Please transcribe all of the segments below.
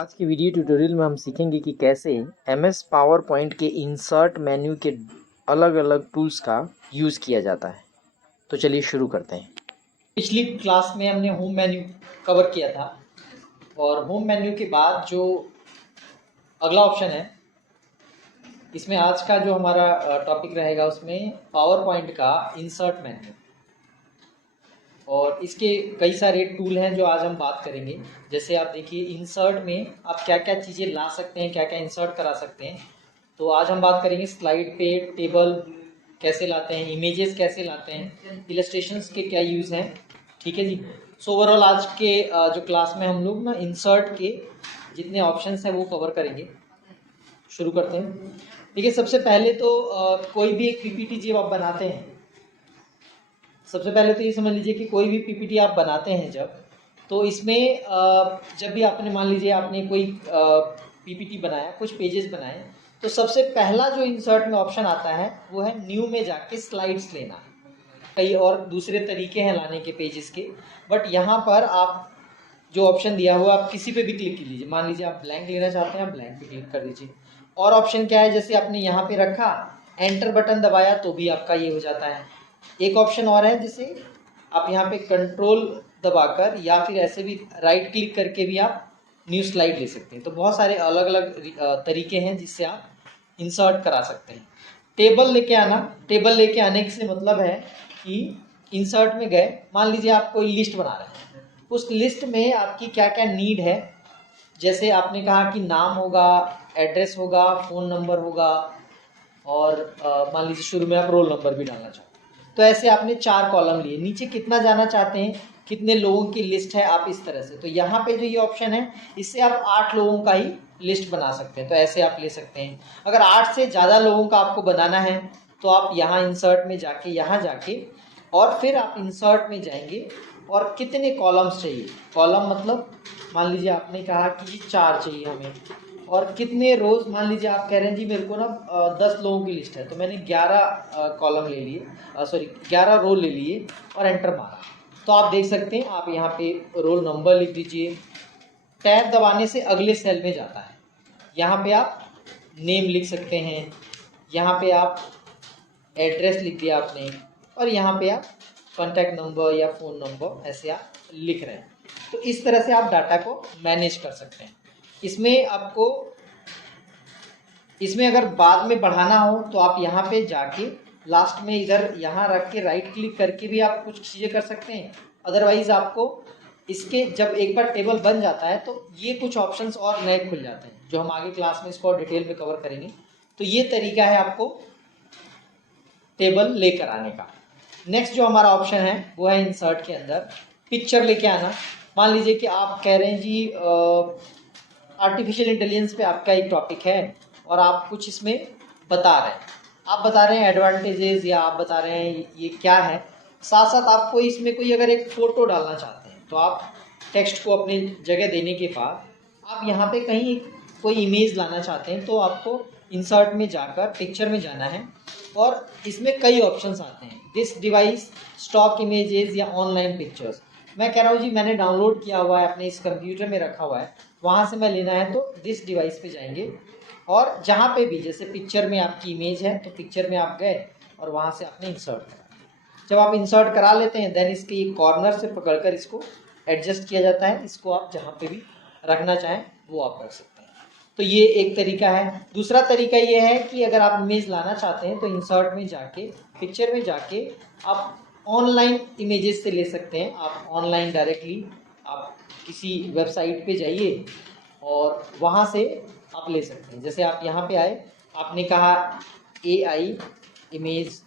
आज की video tutorial में हम सीखेंगे कि कैसे MS पावर पॉइंट के इंसर्ट मेन्यू के अलग अलग टूल्स का यूज़ किया जाता है। तो चलिए शुरू करते हैं। पिछली क्लास में हमने होम मेन्यू कवर किया था और होम मेन्यू के बाद जो अगला ऑप्शन है, इसमें आज का जो हमारा टॉपिक रहेगा उसमें पावर पॉइंट का इंसर्ट मेन्यू। और इसके कई सारे टूल हैं जो आज हम बात करेंगे। जैसे आप देखिए, इंसर्ट में आप क्या क्या चीज़ें ला सकते हैं, क्या क्या इंसर्ट करा सकते हैं। तो आज हम बात करेंगे स्लाइड पे टेबल कैसे लाते हैं, इमेजेस कैसे लाते हैं, इलस्ट्रेशंस के क्या यूज़ हैं। ठीक है जी। सो ओवरऑल आज के जो क्लास में हम लोग ना इंसर्ट के जितने ऑप्शंस हैं वो कवर करेंगे। शुरू करते हैं। ठीक है, सबसे पहले तो कोई भी एक पीपीटी जब आप बनाते हैं, सबसे पहले तो ये समझ लीजिए कि कोई भी पीपीटी आप बनाते हैं जब, तो इसमें जब भी आपने मान लीजिए आपने कोई पीपीटी बनाया, कुछ पेजेस बनाए, तो सबसे पहला जो इंसर्ट में ऑप्शन आता है वो है न्यू में जाके स्लाइड्स लेना। कई और दूसरे तरीके हैं लाने के पेजेस के, बट यहाँ पर आप जो ऑप्शन दिया हुआ आप किसी पे भी क्लिक कर लीजिए। मान लीजिए आप ब्लैंक लेना चाहते हैं, आप ब्लैंक पे क्लिक कर दीजिए। और ऑप्शन क्या है, जैसे आपने यहाँ पे रखा, एंटर बटन दबाया तो भी आपका ये हो जाता है। एक ऑप्शन और है, जिसे आप यहाँ पे कंट्रोल दबाकर या फिर ऐसे भी राइट क्लिक करके भी आप न्यू स्लाइड ले सकते हैं। तो बहुत सारे अलग अलग तरीके हैं जिससे आप इंसर्ट करा सकते हैं। टेबल लेके आना, टेबल लेके आने से मतलब है कि इंसर्ट में गए, मान लीजिए आप कोई लिस्ट बना रहे हैं, उस लिस्ट में आपकी क्या क्या नीड है। जैसे आपने कहा कि नाम होगा, एड्रेस होगा, फ़ोन नंबर होगा, और मान लीजिए शुरू में आप रोल नंबर भी डालना चाहते हैं। तो ऐसे आपने 4 कॉलम लिए, नीचे कितना जाना चाहते हैं, कितने लोगों की लिस्ट है, आप इस तरह से। तो यहाँ पे जो ये ऑप्शन है, इससे आप 8 लोगों का ही लिस्ट बना सकते हैं। तो ऐसे आप ले सकते हैं। अगर 8 से ज़्यादा लोगों का आपको बनाना है तो आप यहाँ इंसर्ट में जाके, यहाँ जाके और फिर आप इंसर्ट में जाएंगे और कितने कॉलम्स चाहिए। कॉलम मतलब मान लीजिए आपने कहा कि 4 चाहिए हमें, और कितने रोज, मान लीजिए आप कह रहे हैं जी मेरे को ना 10 लोगों की लिस्ट है, तो मैंने 11 कॉलम ले लिए, सॉरी 11 रो ले लिए और एंटर मारा। तो आप देख सकते हैं, आप यहाँ पे रोल नंबर लिख दीजिए। टैब दबाने से अगले सेल में जाता है। यहाँ पे आप नेम लिख सकते हैं, यहाँ पे आप एड्रेस लिख दिया आपने, और यहाँ पे आप कॉन्टैक्ट नंबर या फ़ोन नंबर ऐसे आप लिख रहे हैं। तो इस तरह से आप डाटा को मैनेज कर सकते हैं। इसमें आपको, इसमें अगर बाद में बढ़ाना हो तो आप यहाँ पे जाके लास्ट में इधर यहाँ रख के राइट क्लिक करके भी आप कुछ चीज़ें कर सकते हैं। अदरवाइज आपको इसके जब एक बार टेबल बन जाता है तो ये कुछ ऑप्शंस और नए खुल जाते हैं, जो हम आगे क्लास में इसको डिटेल में कवर करेंगे। तो ये तरीका है आपको टेबल लेकर आने का। नेक्स्ट जो हमारा ऑप्शन है वो है इंसर्ट के अंदर पिक्चर लेके आना। मान लीजिए कि आप कह रहे हैं जी आर्टिफिशियल इंटेलिजेंस पे आपका एक टॉपिक है और आप कुछ इसमें बता रहे हैं, आप बता रहे हैं एडवांटेजेस, या आप बता रहे हैं ये क्या है। साथ साथ आपको इसमें कोई अगर एक फ़ोटो डालना चाहते हैं तो आप टेक्स्ट को अपनी जगह देने के बाद आप यहाँ पे कहीं कोई इमेज लाना चाहते हैं तो आपको इंसर्ट में जाकर पिक्चर में जाना है, और इसमें कई ऑप्शंस आते हैं, दिस डिवाइस, स्टॉक इमेजेस या ऑनलाइन पिक्चर्स। मैं कह रहा हूँ जी मैंने डाउनलोड किया हुआ है, अपने इस कंप्यूटर में रखा हुआ है, वहाँ से मैं लेना है तो दिस डिवाइस पे जाएंगे, और जहाँ पे भी जैसे पिक्चर में आपकी इमेज है तो पिक्चर में आप गए और वहाँ से आपने इंसर्ट करा। जब आप इंसर्ट करा लेते हैं देन इसके एक कॉर्नर से पकड़कर इसको एडजस्ट किया जाता है। इसको आप जहाँ पे भी रखना चाहें वो आप रख सकते हैं। तो ये एक तरीका है। दूसरा तरीका ये है कि अगर आप इमेज लाना चाहते हैं तो इंसर्ट में जाके, पिक्चर में जाके आप ऑनलाइन इमेजेस से ले सकते हैं। आप ऑनलाइन डायरेक्टली आप किसी वेबसाइट पे जाइए और वहाँ से आप ले सकते हैं। जैसे आप यहाँ पे आए, आपने कहा AI इमेज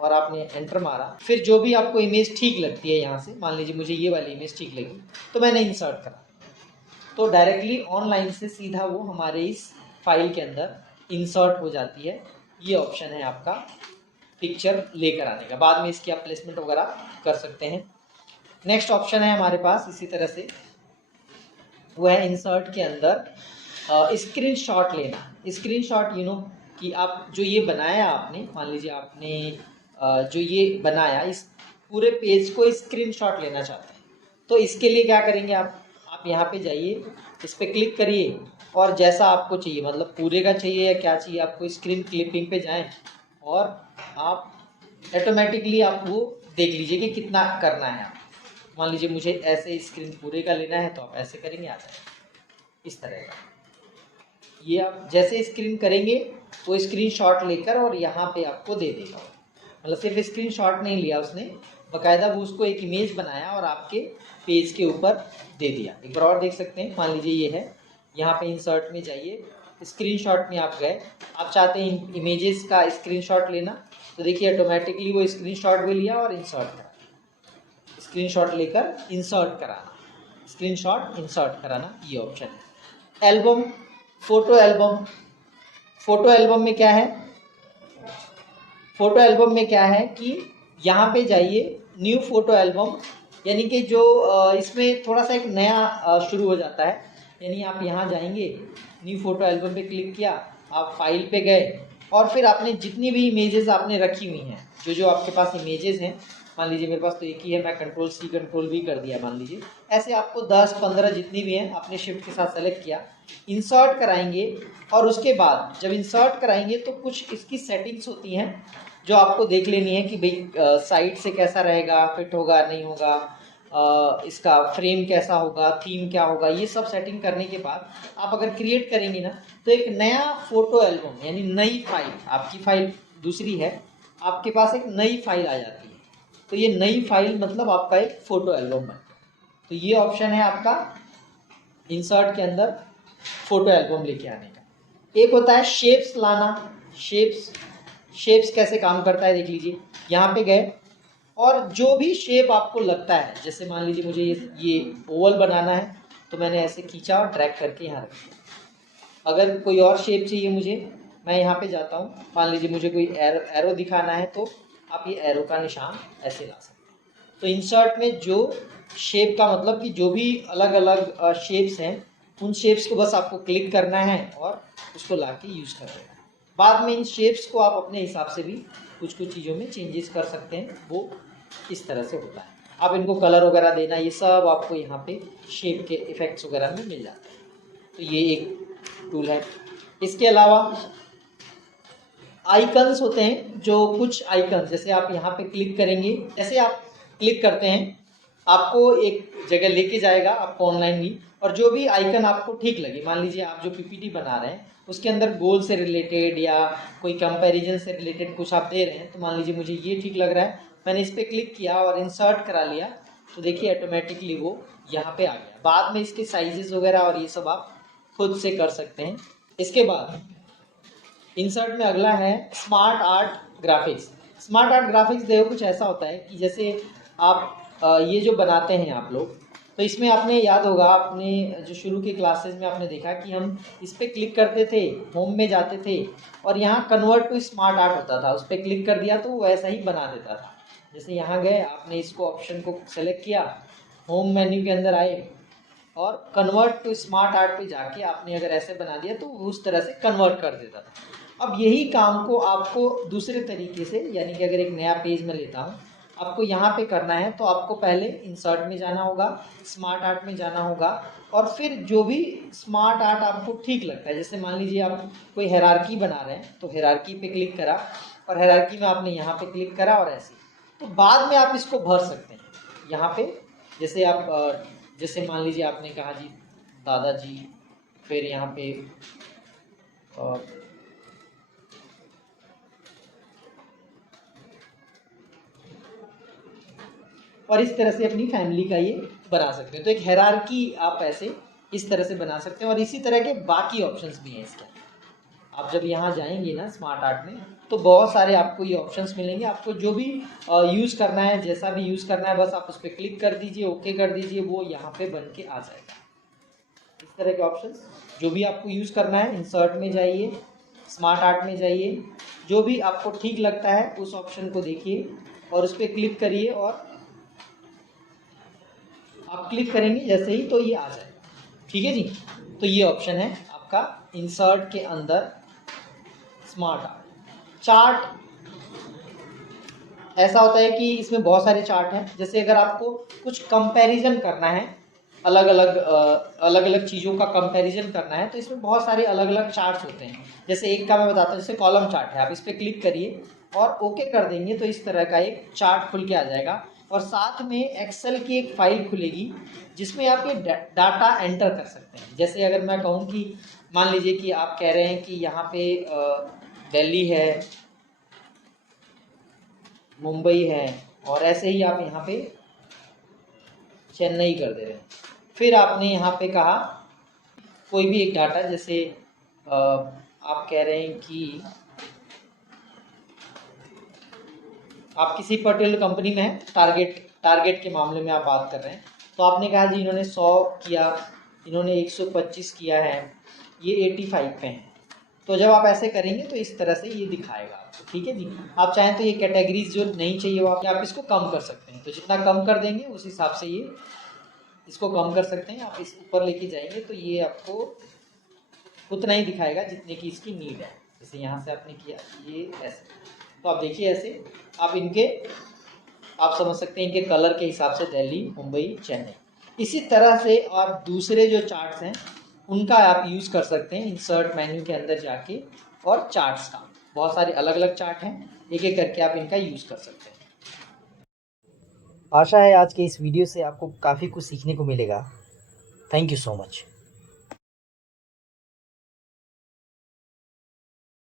और आपने एंटर मारा, फिर जो भी आपको इमेज ठीक लगती है यहाँ से, मान लीजिए मुझे ये वाली इमेज ठीक लगी तो मैंने इंसर्ट करा, तो डायरेक्टली ऑनलाइन से सीधा वो हमारे इस फाइल के अंदर इंसर्ट हो जाती है। ये ऑप्शन है आपका पिक्चर लेकर आने का। बाद में इसकी आप प्लेसमेंट वगैरह कर सकते हैं। नेक्स्ट ऑप्शन है हमारे पास इसी तरह से, वो है इंसर्ट के अंदर स्क्रीनशॉट लेना। स्क्रीनशॉट कि आप जो ये बनाया आपने, मान लीजिए आपने जो ये बनाया, इस पूरे पेज को स्क्रीनशॉट लेना चाहते हैं, तो इसके लिए क्या करेंगे आप आप यहाँ पे जाइए, इस पर क्लिक करिए और जैसा आपको चाहिए, मतलब पूरे का चाहिए या क्या चाहिए आपको, स्क्रीन क्लिपिंग पे जाएं और आप ऑटोमेटिकली आप वो देख लीजिए कि कितना करना है। आप मान लीजिए मुझे ऐसे स्क्रीन पूरे का लेना है तो आप ऐसे करेंगे, आ जाएगा इस तरह का। ये आप जैसे स्क्रीन करेंगे वो स्क्रीनशॉट लेकर और यहाँ पे आपको दे देगा। मतलब सिर्फ स्क्रीनशॉट नहीं लिया उसने, बाकायदा वो उसको एक इमेज बनाया और आपके पेज के ऊपर दे दिया। एक बार और देख सकते हैं, मान लीजिए ये है, यहाँ पे इंसर्ट में जाइए, स्क्रीनशॉट में आप गए, आप चाहते हैं इमेजेस का स्क्रीनशॉट लेना, तो देखिए ऑटोमेटिकली वो स्क्रीनशॉट भी लिया और इंसर्ट करा। स्क्रीनशॉट लेकर इंसर्ट कराना, स्क्रीनशॉट इंसर्ट कराना, ये ऑप्शन है। Album, photo album. Photo album में क्या है, फोटो एल्बम में क्या है कि यहाँ पे जाइए, न्यू फोटो एल्बम, यानी कि जो इसमें थोड़ा सा एक नया शुरू हो जाता है। यानी आप यहाँ जाएंगे, न्यू फोटो एल्बम पे क्लिक किया, आप फाइल पे गए और फिर आपने जितनी भी इमेजेस आपने रखी हुई हैं, जो आपके पास इमेजेस हैं, मान लीजिए मेरे पास तो एक ही है, मैं कंट्रोल-C कंट्रोल-V कर दिया मान लीजिए, ऐसे आपको 10-15 जितनी भी हैं आपने शिफ्ट के साथ सेलेक्ट किया, इंसर्ट कराएंगे और उसके बाद जब इंसर्ट कराएंगे तो कुछ इसकी सेटिंग्स होती हैं जो आपको देख लेनी है कि भाई साइड से कैसा रहेगा, फिट होगा नहीं होगा, इसका फ्रेम कैसा होगा, थीम क्या होगा, ये सब सेटिंग करने के बाद आप अगर क्रिएट करेंगे ना तो एक नया फोटो एल्बम यानी नई फाइल, आपकी फाइल दूसरी है, आपके पास एक नई फाइल आ जाती है। तो ये नई फाइल मतलब आपका एक फ़ोटो एल्बम बन। तो ये ऑप्शन है आपका इंसर्ट के अंदर फ़ोटो एल्बम लेके आने का। एक होता है शेप्स लाना। शेप्स कैसे काम करता है देख लीजिए, यहाँ पे गए और जो भी शेप आपको लगता है, जैसे मान लीजिए मुझे ये ओवल बनाना है तो मैंने ऐसे खींचा और ड्रैग करके यहाँ रख दिया। अगर कोई और शेप चाहिए मुझे, मैं यहाँ पे जाता हूँ, मान लीजिए मुझे कोई एरो दिखाना है तो आप ये एरो का निशान ऐसे ला सकते हैं। तो इंसर्ट में जो शेप का मतलब कि जो भी अलग अलग शेप्स हैं, उन शेप्स को बस आपको क्लिक करना है और उसको ला के यूज़ कर देना है। बाद में इन शेप्स को आप अपने हिसाब से भी कुछ चीज़ों में चेंजेस कर सकते हैं, वो इस तरह से होता है। आप इनको कलर वगैरह देना, ये सब आपको यहाँ पे शेप के इफ़ेक्ट्स वगैरह में मिल जाते हैं। तो ये एक टूल है। इसके अलावा आइकन्स होते हैं, जो कुछ आइकन जैसे आप यहाँ पे क्लिक करेंगे, जैसे आप क्लिक करते हैं आपको एक जगह लेके जाएगा आपको ऑनलाइन भी, और जो भी आइकन आपको ठीक लगे, मान लीजिए आप जो पीपीटी बना रहे हैं उसके अंदर गोल से रिलेटेड या कोई कंपैरिजन से रिलेटेड कुछ आप दे रहे हैं, तो मान लीजिए मुझे ये ठीक लग रहा है, मैंने इस पर क्लिक किया और इंसर्ट करा लिया, तो देखिए ऑटोमेटिकली वो यहाँ पे आ गया। बाद में इसके साइजेस वगैरह और ये सब आप खुद से कर सकते हैं। इसके बाद इंसर्ट में अगला है smart art graphics. Smart art graphics देखो कुछ ऐसा होता है कि जैसे आप ये जो बनाते हैं आप लोग, तो इसमें आपने याद होगा, आपने जो शुरू के क्लासेस में आपने देखा कि हम इस पर क्लिक करते थे, होम में जाते थे और यहाँ कन्वर्ट टू स्मार्ट आर्ट होता था, उस पर क्लिक कर दिया तो वो वैसा ही बना देता था। जैसे यहाँ गए, आपने इसको ऑप्शन को सेलेक्ट किया, होम मेन्यू के अंदर आए और कन्वर्ट टू स्मार्ट आर्ट पे जाके आपने अगर ऐसे बना दिया तो उस तरह से कन्वर्ट कर देता था। अब यही काम को आपको दूसरे तरीके से, यानी कि अगर एक नया पेज में लेता हूँ, आपको यहाँ पे करना है तो आपको पहले इंसर्ट में जाना होगा, स्मार्ट आर्ट में जाना होगा और फिर जो भी स्मार्ट आर्ट आपको ठीक लगता है, जैसे मान लीजिए आप कोई हायरार्की बना रहे हैं तो हायरार्की पे क्लिक करा और हायरार्की में आपने यहाँ पे क्लिक करा और ऐसे, तो बाद में आप इसको भर सकते हैं यहाँ पे। जैसे आप जैसे मान लीजिए आपने कहा जी दादाजी, फिर यहाँ पे और इस तरह से अपनी फैमिली का ये बना सकते हैं। तो एक हायरार्की आप ऐसे इस तरह से बना सकते हैं और इसी तरह के बाकी ऑप्शंस भी हैं इसके। आप जब यहाँ जाएंगे ना स्मार्ट आर्ट में तो बहुत सारे आपको ये ऑप्शंस मिलेंगे, आपको जो भी यूज़ करना है, जैसा भी यूज़ करना है, बस आप उस पर क्लिक कर दीजिए, ओके कर दीजिए, वो यहाँ पे बन के आ जाएगा। इस तरह के ऑप्शंस जो भी आपको यूज़ करना है, इंसर्ट में जाइए, स्मार्ट आर्ट में जाइए, जो भी आपको ठीक लगता है उस ऑप्शन को देखिए और उस पर क्लिक करिए और आप क्लिक करेंगे जैसे ही तो ये आ जाएगा। ठीक है जी, तो ये ऑप्शन है आपका इंसर्ट के अंदर स्मार्ट आर्ट। चार्ट ऐसा होता है कि इसमें बहुत सारे चार्ट हैं, जैसे अगर आपको कुछ कंपैरिजन करना है अलग अलग चीज़ों का कंपैरिजन करना है तो इसमें बहुत सारे अलग अलग चार्ट्स होते हैं। जैसे एक का मैं बताता हूँ, जैसे कॉलम चार्ट है, आप इस पर क्लिक करिए और ओके कर देंगे तो इस तरह का एक चार्ट खुल के आ जाएगा और साथ में एक्सेल की एक फाइल खुलेगी जिसमें आप ये डाटा एंटर कर सकते हैं। जैसे अगर मैं कहूँ कि मान लीजिए कि आप कह रहे हैं कि यहाँ पे दिल्ली है, मुंबई है और ऐसे ही आप यहाँ पे चेन्नई कर दे रहे हैं। फिर आपने यहाँ पे कहा कोई भी एक डाटा, जैसे आप कह रहे हैं कि आप किसी पर्टिकुलर कंपनी में हैं, टारगेट के मामले में आप बात कर रहे हैं, तो आपने कहा जी इन्होंने 100 किया, इन्होंने 125 किया है, ये 85 पे हैं। तो जब आप ऐसे करेंगे तो इस तरह से ये दिखाएगा आपको, ठीक है जी। आप चाहें तो ये कैटेगरीज जो नहीं चाहिए वो आप इसको कम कर सकते हैं, तो जितना कम कर देंगे उस हिसाब से ये इसको कम कर सकते हैं। आप इस ऊपर लेके जाएंगे तो ये आपको उतना ही दिखाएगा जितने की इसकी नीड है। जैसे यहाँ से आपने किया ये ऐसे, तो आप देखिए ऐसे आप समझ सकते हैं इनके कलर के हिसाब से दिल्ली, मुंबई, चेन्नई। इसी तरह से आप दूसरे जो चार्ट्स हैं उनका आप यूज़ कर सकते हैं इंसर्ट मेन्यू के अंदर जाके, और चार्ट्स का बहुत सारे अलग अलग चार्ट हैं, एक एक करके आप इनका यूज़ कर सकते हैं। आशा है आज के इस वीडियो से आपको काफ़ी कुछ सीखने को मिलेगा। Thank you so much.